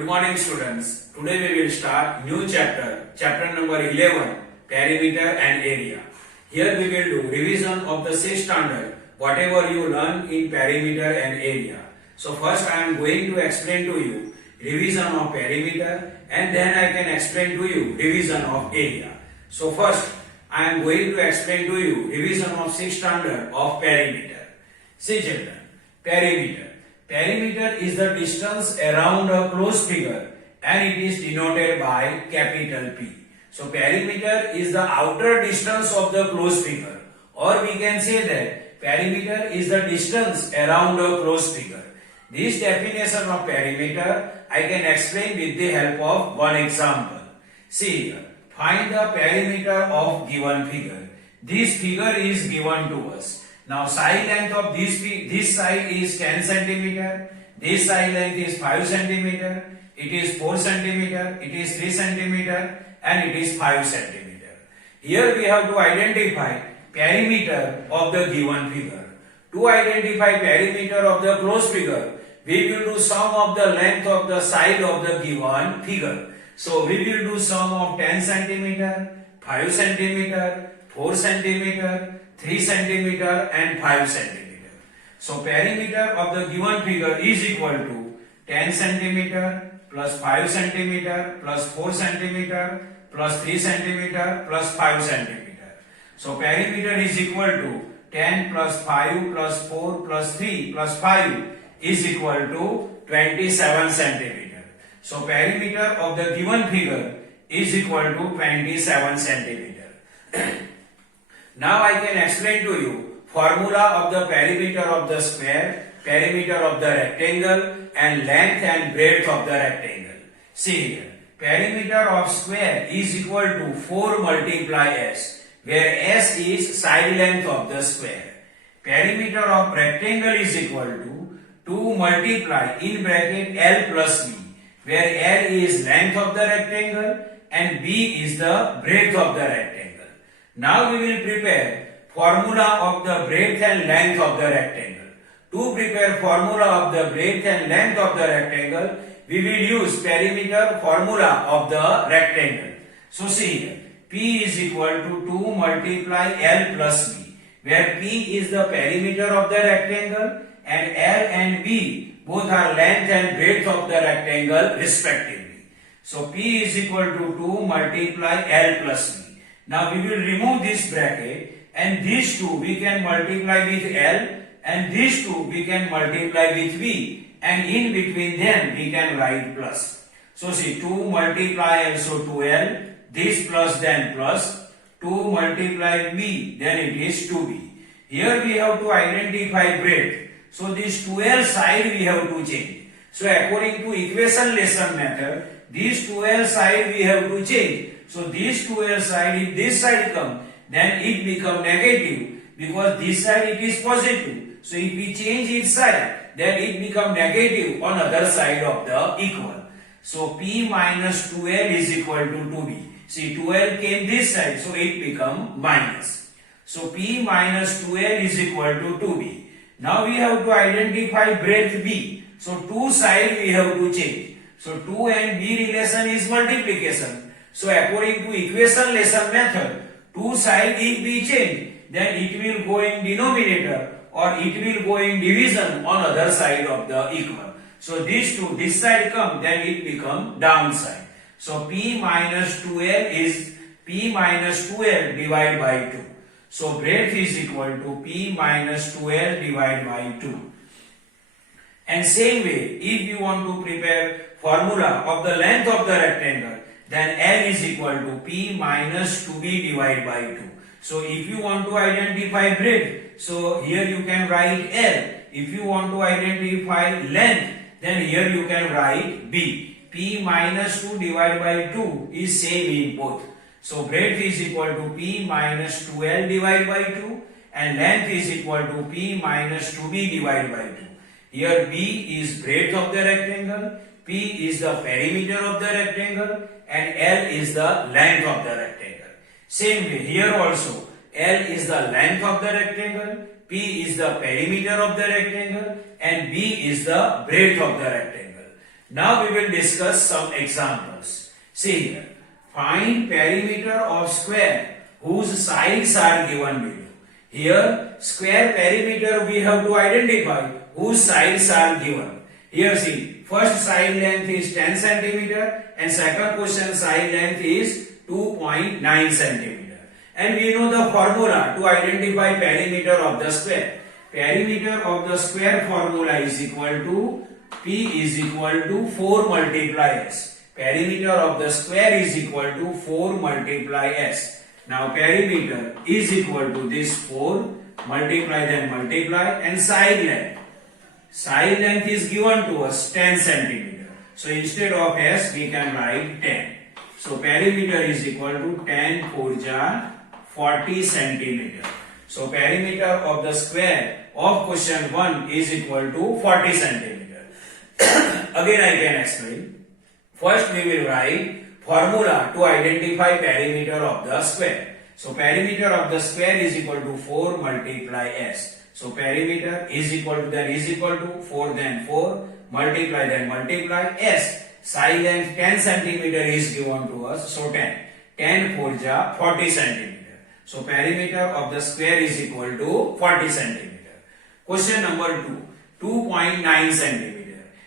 Good morning students. Today we will start new chapter number 11, perimeter and area. Here we will do revision of the 6th standard, whatever you learn in perimeter and area. So first I am going to explain to you revision of perimeter and then I can explain to you revision of area. So first I am going to explain to you revision of 6th standard of perimeter. See children, perimeter. Perimeter is the distance around a closed figure and it is denoted by capital P. So perimeter is the outer distance of the closed figure, or we can say that perimeter is the distance around a closed figure. This definition of perimeter I can explain with the help of one example. See here, find the perimeter of given figure. This figure is given to us. Now side length of this side is 10 centimeter, this side length is 5 centimeter, it is 4 centimeter, it is 3 centimeter and it is 5 centimeter. Here we have to identify perimeter of the given figure. To identify perimeter of the closed figure, we will do sum of the length of the side of the given figure. So we will do sum of 10 centimeter, 5 centimeter, 4 centimeter, 3 centimeter and 5 centimeter. So perimeter of the given figure is equal to 10 centimeter plus 5 centimeter plus 4 centimeter plus 3 centimeter plus 5 centimeter. So perimeter is equal to 10 plus 5 plus 4 plus 3 plus 5 is equal to 27 centimeter. So perimeter of the given figure is equal to 27 centimeter. Now I can explain to you formula of the perimeter of the square, perimeter of the rectangle and length and breadth of the rectangle. See here, perimeter of square is equal to 4 multiply s, where s is side length of the square. Perimeter of rectangle is equal to 2 multiply in bracket L plus B, where L is length of the rectangle and B is the breadth of the rectangle. Now we will prepare formula of the breadth and length of the rectangle. To prepare formula of the breadth and length of the rectangle, we will use perimeter formula of the rectangle. So see here, P is equal to 2 multiply L plus B, where P is the perimeter of the rectangle and L and B both are length and breadth of the rectangle respectively. So P is equal to 2 multiply L plus B. Now we will remove this bracket and these two we can multiply with L and these two we can multiply with V and in between them we can write plus. So see 2 multiply L, so 2L, this plus then plus, 2 multiply B, then it is 2B. Here we have to identify breadth. So this 2L side we have to change. So according to equation lesson method, this 2L side we have to change. So this 2L side, if this side come, then it become negative because this side it is positive. So if we change its side, then it become negative on other side of the equal. So P minus 2L is equal to 2B. See 2L came this side, so it become minus. So P minus 2L is equal to 2B. Now we have to identify breadth B. So two side we have to change. So 2 and B relation is multiplication. So according to equation lesson method, two side if we change, then it will go in denominator or it will go in division on other side of the equal. So these two, this side come, then it become downside. So P minus 2L is P minus 2L divided by 2. So breadth is equal to P minus 2L divided by 2. And same way, if you want to prepare formula of the length of the rectangle, then L is equal to P minus 2B divided by 2. So if you want to identify breadth, so here you can write L. If you want to identify length, then here you can write B. P minus 2 divided by 2 is same in both. So breadth is equal to P minus 2L divided by 2 and length is equal to P minus 2B divided by 2. Here B is breadth of the rectangle, P is the perimeter of the rectangle and L is the length of the rectangle. Same way here also L is the length of the rectangle, P is the perimeter of the rectangle and B is the breadth of the rectangle. Now we will discuss some examples. See here. Find perimeter of square whose sides are given below. Here, square perimeter we have to identify whose sides are given. Here see, first side length is 10 centimeter and second question side length is 2.9 centimeter. And we know the formula to identify perimeter of the square. Perimeter of the square formula is equal to P is equal to 4 multiply S. Perimeter of the square is equal to 4 multiply S. Now perimeter is equal to this 4 multiply then multiply and side length. Side length is given to us 10 centimeter. So instead of S we can write 10. So perimeter is equal to 10 4 jar 40 centimeter. So perimeter of the square of question 1 is equal to 40 centimeter. Again I can explain. First we will write formula to identify perimeter of the square. So perimeter of the square is equal to 4 multiply S. So perimeter is equal to 4 then 4 multiply then multiply S. Side length 10 centimeter is given to us. So 10. 10 4 ja 40 centimeter. So perimeter of the square is equal to 40 centimeter. Question number 2. 2.9 centimeter.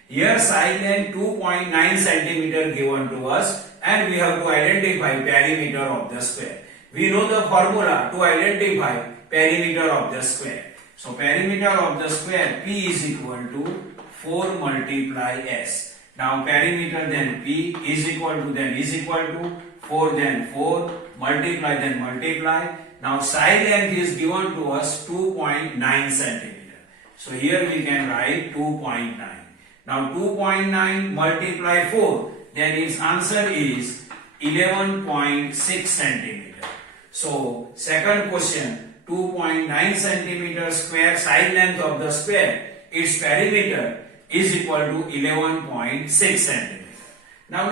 Here side length 2.9 centimeter given to us and we have to identify perimeter of the square. We know the formula to identify perimeter of the square. So perimeter of the square P is equal to 4 multiply S. Now perimeter then P is equal to 4 then 4 multiply then multiply. Now side length is given to us 2.9 centimeter. So here we can write 2.9. Now 2.9 multiply 4 then its answer is 11.6 centimeter. So second question 2.9 centimeter square side length of the square, its perimeter is equal to 11.6 centimeter. Now